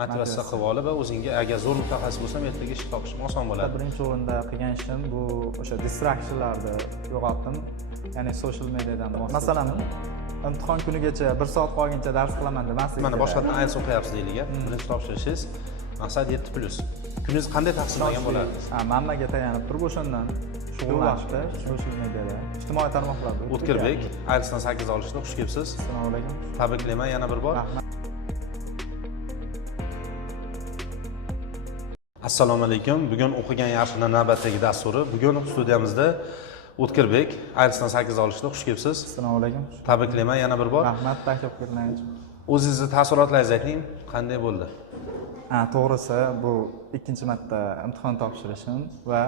motivatsiya qilib olib va o'zingga agar zo'r mutaxassis bo'lsam ertaga ish topishim oson bo'ladi. Birinchi o'rinda qilgan ishim bu o'sha distractionlarni yo'qotdim, ya'ni social mediadan. Masalan, imtihon kunigacha 1 soat qolguncha dars qilaman demaslik. Mana boshqatdan IELTS o'qiyapsiz deylik, birinchi topshirishingiz maqsad 7+. Kuningiz qanday taqsimlangan bo'ladi? Manbaga tayanib turib o'shandan shug'ullanishda, social mediada, ijtimoiy tarmoqlarda. O'tkirbek, IELTSdan 8 olishda xush kelibsiz. Assalomu alaykum. Tabriklayman yana bir bor. Rahmat. Assalomu alaykum. Bugun o'qigan yaxshining navbatdagi dasturi. Bugun studiyamizda O'tkirbek, IELTSdan 8 olishda xush kelibsiz. Assalomu alaykum. Tabriklayman yana bir bor. Rahmat taklif qilganingiz uchun. O'zingizni taassurotlaringizni ayting, qanday bo'ldi? To'g'risi bu ikkinchi marta imtihon topshirishim va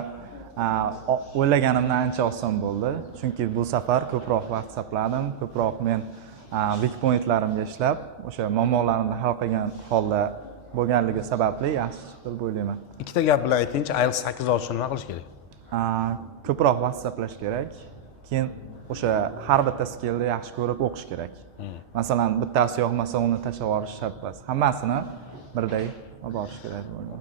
o'ylaganimdan ancha oson bo'ldi. Chunki bu safar ko'proq vaqt sarfladim, ko'proq men weak pointlarimga ishlab, o'sha muammolarimni hal qilgan holda bo'lganligi sababli yaxshi chiqdi deb o'ylayman. Ikkita gap bilan aytingchi, IELTS 8 olish uchun nima qilish kerak? Ko'proq vaqt sarflash kerak. Keyin o'sha har bitta skillni yaxshi ko'rib o'qish kerak. Masalan, bittasi yoqmasa uni tashlab yuborish shart emas. Hammasini birday olib borish kerak bo'lgan.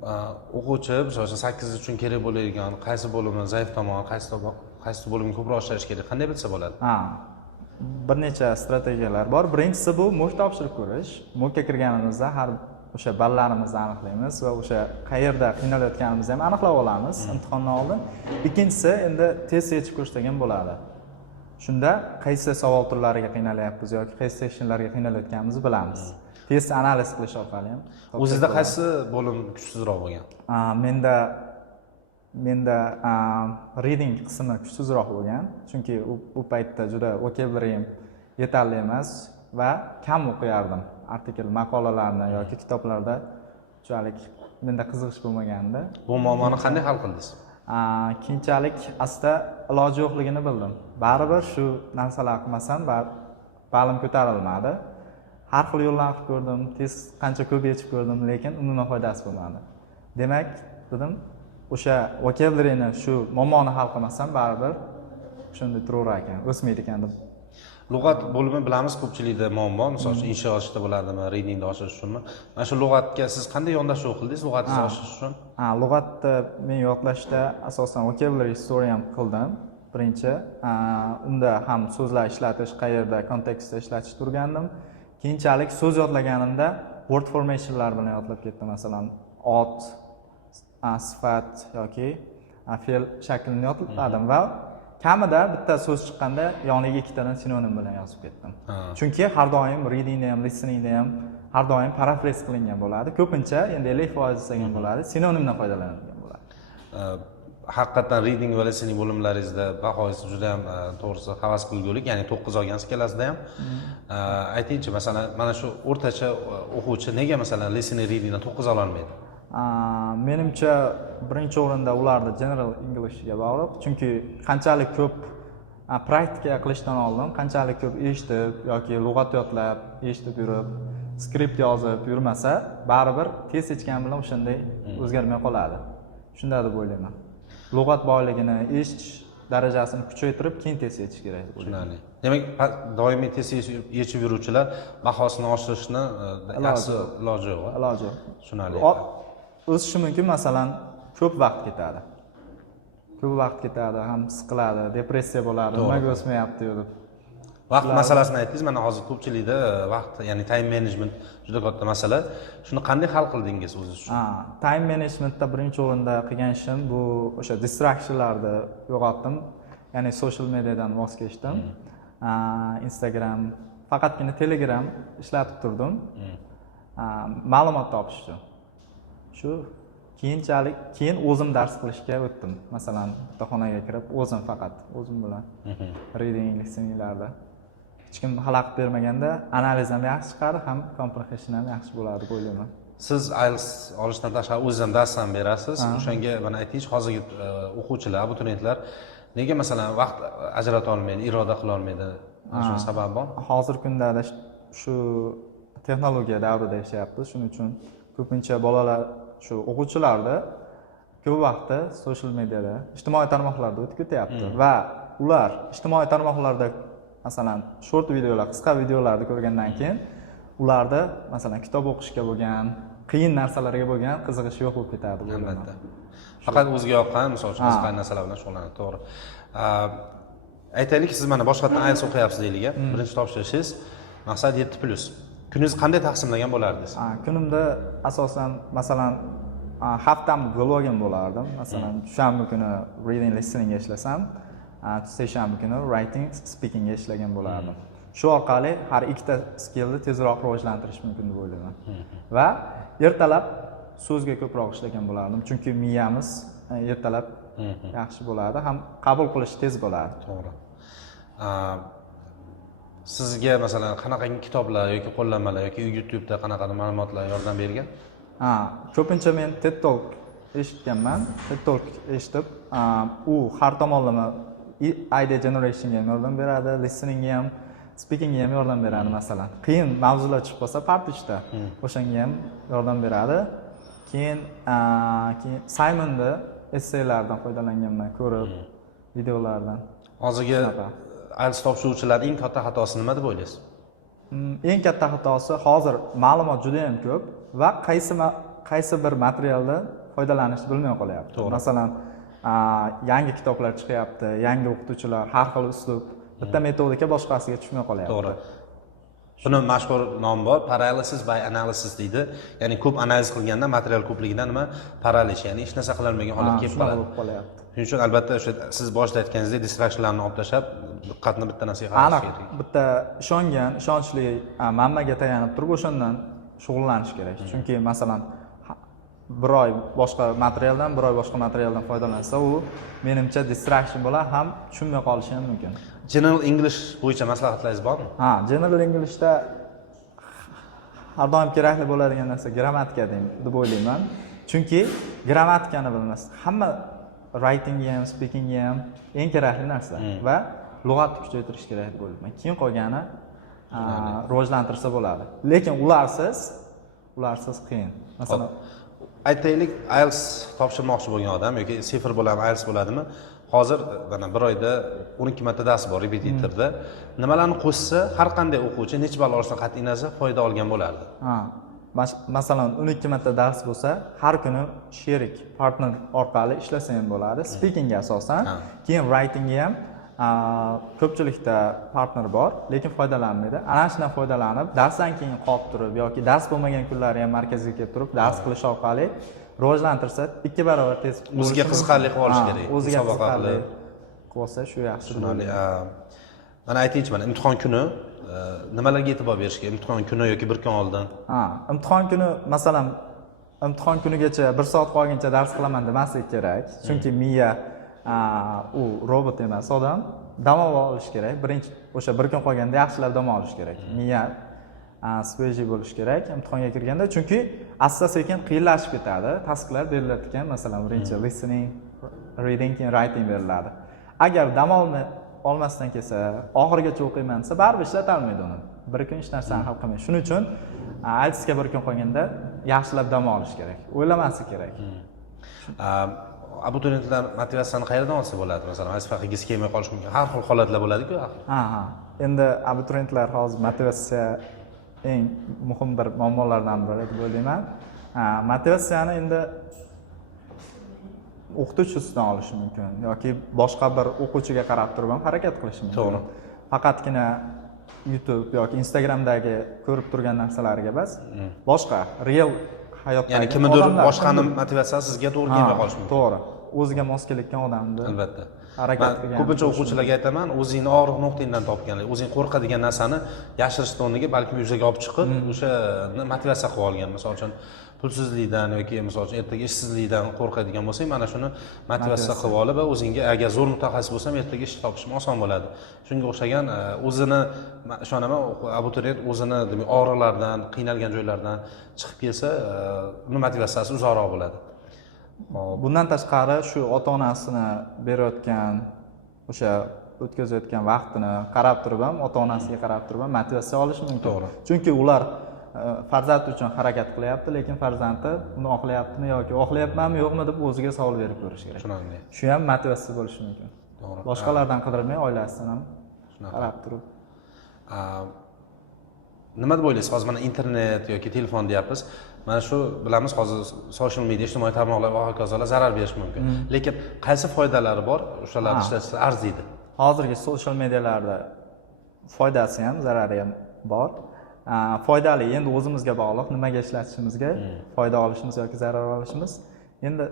O'quvchi, misol uchun 8 uchun kerak bo'ladigan qaysi bo'limni zaif tomoni, qaysi bo'limga ko'proq ishlash kerak, qanday bilsa bo'ladi? Bir necha strategiyalar bor. Birinchisi bu MOOC topshirib ko'rish. MOOCga kirganimizda har o'sha ballarimizni aniqlaymiz va o'sha qayerda qiynalayotganimizni ham aniqlab olamiz imtihondan oldin. Ikkinchisi endi test yechib ko'rish degan bo'ladi. Shunda qaysi savol turlariga qiynalyapmiz yoki qaysi sectionlarga qiynalayotganimizni bilamiz. Test analiz qilish orqali ham. O'zingizda qaysi bo'lim kuchsizroq bo'lgan? Menda reading qismi kuchsizroq bo'lgan, chunki u paytda juda vocabularyim yetarli emas va kam o'qiyardim. Artikel maqolalarni yoki kitoblarda unchalik menda qiziqish bo'lmagandi. Bu muammoni qanday hal qildingiz? Keyinchalik asta iloji yo'qligini bildim. Baribir shu narsalar qilmasam balim ko'tarilmadi. Har xil yo'llarni qilib ko'rdim, test qancha ko'p yechib ko'rdim, lekin umuman foydasi bo'lmadi. Demak, dedim, o'sha vocabularyni shu muammoni hal qilmasam baribir shunday turaverar ekan, o'smaydi ekan deb. Lug'at bo'limi bilamiz ko'pchilikda muammo, misol uchun insho ochishda bo'ladimi, readingni oshirish uchunmi? Mana shu lug'atga siz qanday yondashuv qildingiz lug'atingizni oshirish uchun? Lug'atni men yodlashda asosan vocabulary story ham qildim. Birinchi, unda ham so'zlar ishlatish, qayerda, kontekstda ishlatish turgandim. Keyinchalik so'z yodlaganimda word formationlar bilan yodlab ketdim. Masalan, ot, sifat yoki fe'l shaklini yodladim va kamida bitta so'z chiqqanda yoniga ikkitadan sinonim bilan yozib ketdim. Chunki har doim readingda ham, listeningda ham har doim parafraz qilingan bo'ladi. Ko'pincha endi 50% degan bo'ladi, sinonimdan foydalanilgan bo'ladi. Haqiqatan reading va listening bo'limlaringizda bahoyingiz juda ham to'g'risi havas qilgulik, ya'ni 9 olgansiz ikkalasida ham. Aytingchi, masalan, mana shu o'rtacha o'quvchi nega masalan listening readingdan 9 ola olmaydi? Menimcha birinchi o'rinda ularni general Englishga bog'liq, chunki qanchalik ko'p praktika qilishdan oldin, qanchalik ko'p eshitib yoki lug'at yodlab, eshitib yurib, skript yozib yurmasa, baribir test yechgan bilan o'shanday o'zgarmay qoladi. Shunday deb o'ylayman. Lug'at boyligini, eshitish darajasini kuchaytirib, keyin test yechish kerak deb o'ylayman. Demak, doimiy test yechib yuruvchilar bahosini oshirishni yaxshi iloji yo'q. Iloji yo'q. Tushunarli. O'sishi mumkin, masalan, ko'p vaqt ketadi. Ko'p vaqt ketadi, ham siqiladi, depressiya bo'ladi, nimaga o'smayapti deb. Vaqt masalasini aytdingiz, mana hozir ko'pchilikda vaqt, ya'ni time management juda katta masala. Shuni qanday hal qildingiz o'zingiz uchun? Time managementda birinchi o'rinda qilgan ishim bu o'sha distractionlarni yo'qotdim. Ya'ni social mediadan voz kechdim. Instagram, faqatgina Telegram ishlatib turdim. Ma'lumot topish uchun. Shu keyin o'zim dars qilishga o'tdim. Masalan, bitta xonaga kirib, o'zim bilan reading, listeninglarda. Hech kim xalaqit bermaganda analiz ham yaxshi chiqadi, ham comprehension ham yaxshi bo'ladi deb o'ylayman. Siz IELTS olishdan tashqari o'zingiz ham dars ham berasiz. O'shanga mana aytingiz, hozirgi o'quvchilar, abituriyentlar nega masalan vaqt ajrata olmaydi, iroda qila olmaydi? Shu sabab bor. Hozirgi kunda shu texnologiya davrida yashayapmiz. Shuning uchun ko'pincha bolalar shu o'quvchilarda ko'p vaqtni social mediada, ijtimoiy tarmoqlarda o'tib ketyapti va ular ijtimoiy tarmoqlarda masalan short videolar, qisqa videolarni ko'rgandan keyin ularda masalan kitob o'qishga bo'lgan qiyin narsalarga bo'lgan qiziqish yo'q bo'lib ketadi. Albatta. Faqat o'ziga yoqqan, misol uchun qiziqgan narsalar bilan shug'ullanadi, to'g'ri. Aytaylik, siz mana boshqatdan IELTS o'qiyapsiz deylik, birinchi topshirishingiz maqsad 7+. Kuningizni qanday taqsimlagan bo'lardingiz? Kunimda asosan masalan haftamni bo'lib olgan bo'lardim. Masalan, dushanba kuni reading listening ishlasam, seshanba kuni writing speaking ishlagan bo'lardim. Shu orqali har ikkita skillni tezroq rivojlantirish mumkin deb o'ylayman. Va ertalab so'zga ko'proq ishlagan bo'lardim, chunki miyamiz ertalab yaxshi bo'ladi, ham qabul qilish tez bo'ladi. To'g'ri. Sizga masalan qanaqangi kitoblar yoki qo'llanmalar yoki YouTube'da qanaqadir ma'lumotlar yordam bergan? Ko'pincha men TED Talk eshitganman. TED Talk eshitib, u har tomonlama idea generationga yordam beradi, listeningga ham, speakingga ham yordam beradi masalan. Qiyin mavzular chiqib qolsa partichda o'shanga ham yordam beradi. Keyin Simon'da essaylardan foydalanganman, ko'rib, videolardan. Hozirgi IELTS topshiruvchilarning eng katta xatosi nima deb o'ylaysiz? Eng katta xatosi hozir ma'lumot juda ham ko'p va qaysi bir materialdan foydalanishni bilmay qolyapti. Masalan, yangi kitoblar chiqyapti, yangi o'qituvchilar, har xil uslub, bitta metodika boshqasiga tushmay qolyapti. To'g'ri. Buni mashhur nom bor, paralysis by analysis deydi. Ya'ni ko'p analiz qilganda material ko'pligidan nima? Paralish, ya'ni hech narsa qilinmagan holatga kelib qolyapti. Shuning uchun albatta o'sha siz boshida aytganingizdek distractionlarni olib tashlab, diqqatni bitta narsaga qaratish kerak. Bitta ishonchli manbaga tayanib turib o'shandan shug'ullanish kerak. Chunki masalan bir oy boshqa materialdan foydalansa, u menimcha distraction bo'lar, ham tushunmay qolishi ham mumkin. General English bo'yicha maslahatlaringiz bormi? General Englishda har doim kerakli bo'ladigan narsa grammatika deb o'ylayman. Chunki grammatikani bilmas, hamma writingga ham, speakingga ham eng kerakli narsa va lug'atni kuchaytirish kerak deb o'ylayman. Keyin qolgani rivojlantirsa bo'ladi. Lekin ularsiz qiyin. Masalan, aytaylik, IELTS topshirmoqchi bo'lgan odam yoki sifir bo'ladimi, IELTS bo'ladimi? Hozir mana bir oyda 12 marta dars bor repetitorda. Nimalarni qo'shsa, har qanday o'quvchi necha ball olishdan qat'iy nazar foyda olgan bo'lardi? Masalan, 12 marta dars bo'lsa, har kuni sherik, partner orqali ishlasa ham bo'ladi. Speakingga asosan, keyin writingga ham ko'pchilikda partner bor, lekin foydalanmaydi. Ana shundan foydalanib, darsdan keyin qolib turib yoki dars bo'lmagan kunlari ham markazga kelib turib dars qilish orqali rivojlantirsa 2 barobar tez o'ziga qiziqarli qilib olish kerak. O'ziga qiziqarli qilsa shu yaxshi. Mana aytingchi, mana imtihon kuni nimalarga e'tibor berish kerak? Imtihon kuni yoki bir kun oldin? Imtihon kuni masalan imtihon kunigacha 1 soat qolguncha dars qilaman demaslik kerak. Chunki miya u robot emas, odam dam olish kerak. Birinchi o'sha bir kun qolganda yaxshilab dam olish kerak. Miya sveji bo'lish kerak imtihonga kirganda, chunki asta-sekin qiyinlashib ketadi. Tasklar beriladi ekan, masalan, birinchi listening, reading, keyin writing beriladi. Agar dam olmasdan kelsa, oxirigacha o'qiyman desa, baribir ishlata olmaydi uni. Bir kun hech narsani hal qilmaydi. Shuning uchun IELTSga bir kun qolganda yaxshilab dam olish kerak. O'ylamaslik kerak. Abituriyentlar motivatsiyani qayerdan olsa bo'ladi? Masalan, falsafaga kelmay qolish mumkin. Har xil holatlar bo'ladi-ku. Endi abituriyentlar hozir motivatsiya eng muhim bir muammolardan biri deb o'ylayman. Motivatsiyani endi o'qituvchi ustidan olish mumkin yoki boshqa bir o'quvchiga qarab turib ham harakat qilish mumkin. To'g'ri. Faqatgina YouTube yoki Instagramdagi ko'rib turgan narsalarga emas, boshqa real hayotdagi, ya'ni kimnidir boshqaning motivatsiyasi sizga to'g'ri kelmay qolishi mumkin. To'g'ri. O'ziga mos kelayotgan odamni albatta harakat qilgan. Ko'pincha o'quvchilarga aytaman, o'zingni og'riq nuqtingdan topganlar, o'zing qo'rqadigan narsani yashirishdan o'rniga balki yuzaga olib chiqib, o'shani motivatsiya qilib olgan. Masalan uchun pulsizlikdan yoki masalan uchun ertaga ishsizlikdan qo'rqadigan bo'lsang, mana shuni motivatsiya qilib olib va o'zingga agar zo'r mutaxassis bo'lsam, ertaga ish topishim oson bo'ladi. Shunga o'xshagan o'zini, ishonaman, abituriyent o'zini demak og'riqlardan, qiynalgan joylardan chiqib kelsa, uni motivatsiyasi uzoqroq bo'ladi. Bundan tashqari shu ota-onasini berayotgan o'sha o'tkazayotgan vaqtini qarab turib ham, ota-onasiga qarab turib ham motivatsiya olish mumkin. To'g'ri. Chunki ular farzand uchun harakat qilyapti, lekin farzandi uni oqlayaptimi yoki oqlayapmanmi yo'qmi deb o'ziga savol berib ko'rish kerak. Tushunarli. Shu ham motivatsiya bo'lishi mumkin. To'g'ri. Boshqalardan qidirmay, oilasidan ham qarab turib. Nima deb o'ylaysiz? Hozir mana internet yoki telefon deyapmiz. mana shu bilamiz hozir social media ijtimoiy tarmoqlar va hokazolar zarar berishi mumkin. Lekin qaysi foydalari bor, o'shalarni ishlashsa arziydi. Hozirgi social medialarda foydasi ham, zarari ham bor. Foydali endi o'zimizga bog'liq, nimaga ishlatishimizga, foyda olishimiz yoki zarar olishimiz. Endi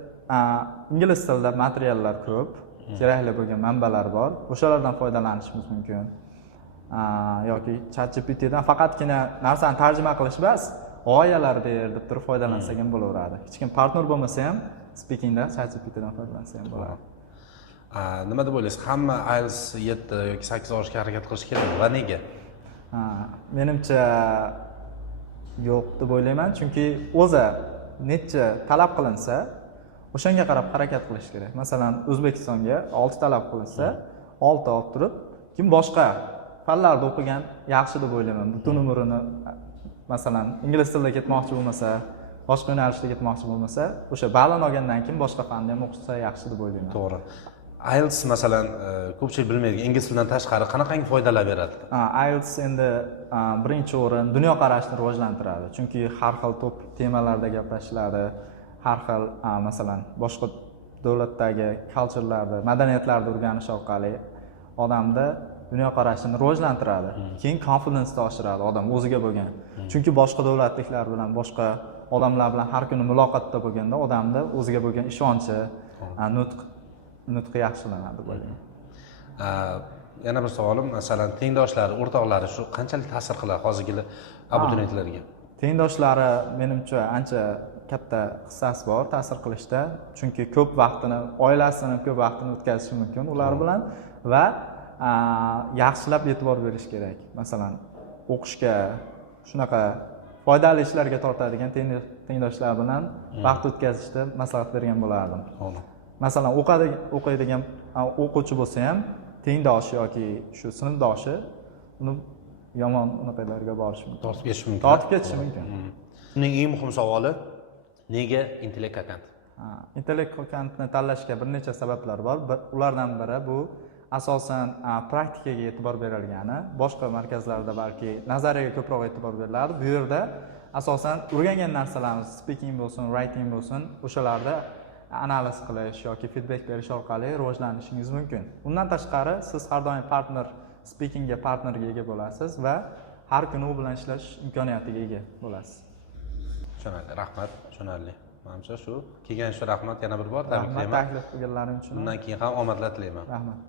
ingliz tilida materiallar ko'p, kerakli bo'lgan manbalar bor. O'shalardan foydalanishimiz mumkin. Yoki ChatGPTdan faqatgina narsani tarjima qilish emas, g'oyalar ber deb turib foydalansak ham bo'laveradi. Hech kim partner bo'lmasa ham speakingda ChatGPTdan foydalansa ham bo'ladi. Nima deb o'ylaysiz? Hamma IELTS 7 yoki 8 olishga harakat qilish kerakmi va nega? Menimcha yo'q deb o'ylayman, chunki o'zi necha talab qilinsa, o'shanga qarab harakat qilish kerak. Masalan, O'zbekistonga 6 talab qilinsa, 6 olib turib, kim boshqa fanlarda o'qigan yaxshi deb o'ylayman. Butun umrini masalan, ingliz tilida ketmoqchi bo'lmasa, boshqa yo'nalishda ketmoqchi bo'lmasa, o'sha ballini olgandan keyin boshqa fanda ham o'qisa yaxshi deb o'ylayman. To'g'ri. IELTS masalan, ko'pchilik bilmaydigan ingliz tilidan tashqari qanaqangi foydalar beradi? IELTS endi birinchi o'rin dunyoqarashni rivojlantiradi. Chunki har xil temalarda gaplashiladi. Har xil masalan, boshqa davlatdagi kulturlarni, madaniyatlarni o'rganish orqali odamda dunyoqarashini rivojlantiradi. Keyin confidence-ni oshiradi odam o'ziga bo'lgan. Chunki boshqa davlatliklar bilan, boshqa odamlar bilan har kuni muloqotda bo'lganda odamda o'ziga bo'lgan ishonchi, nutqi yaxshilanadi deb o'ylayman. Yana bir savolim, masalan, tengdoshlari, o'rtoqlari shu qanchalik ta'sir qiladi hozirgi abituriyentlarga? Tengdoshlari menimcha ancha katta hissasi bor ta'sir qilishda, chunki ko'p vaqtini, oilasini ko'p vaqtini o'tkazishi mumkin ular bilan va yaxshilab e'tibor berish kerak. Masalan, o'qishga shunaqa foydali ishlarga tortadigan tengdoshlar bilan vaqt o'tkazishda maslahat bergan bo'lardim. Masalan, o'qiydigan o'quvchi bo'lsa ham tengdoshi yoki shu sinfdoshi uni yomon unaqalarga borishi mumkin. Tortib ketishi mumkin. Uning eng muhim savoli nega intellekt akant? Intellekt akantni tanlashga bir necha sabablar bor. Ulardan biri bu asosan praktikaga e'tibor berilgani, boshqa markazlarda balki nazariyaga ko'proq e'tibor beriladi. Bu yerda asosan o'rgangan narsalarimiz, speaking bo'lsin, writing bo'lsin, o'shalarda analiz qilish yoki feedback berish orqali rivojlanishingiz mumkin. Undan tashqari siz har doim speakingga partnerga ega bo'lasiz va har kuni u bilan ishlash imkoniyatiga ega bo'lasiz. Tushunarli, rahmat, tushunarli. Menimcha shu kelgan uchun rahmat yana bir bor tabriklayman. Taklif qilganlaring uchun. Bundan keyin ham omadlar tilayman. Rahmat.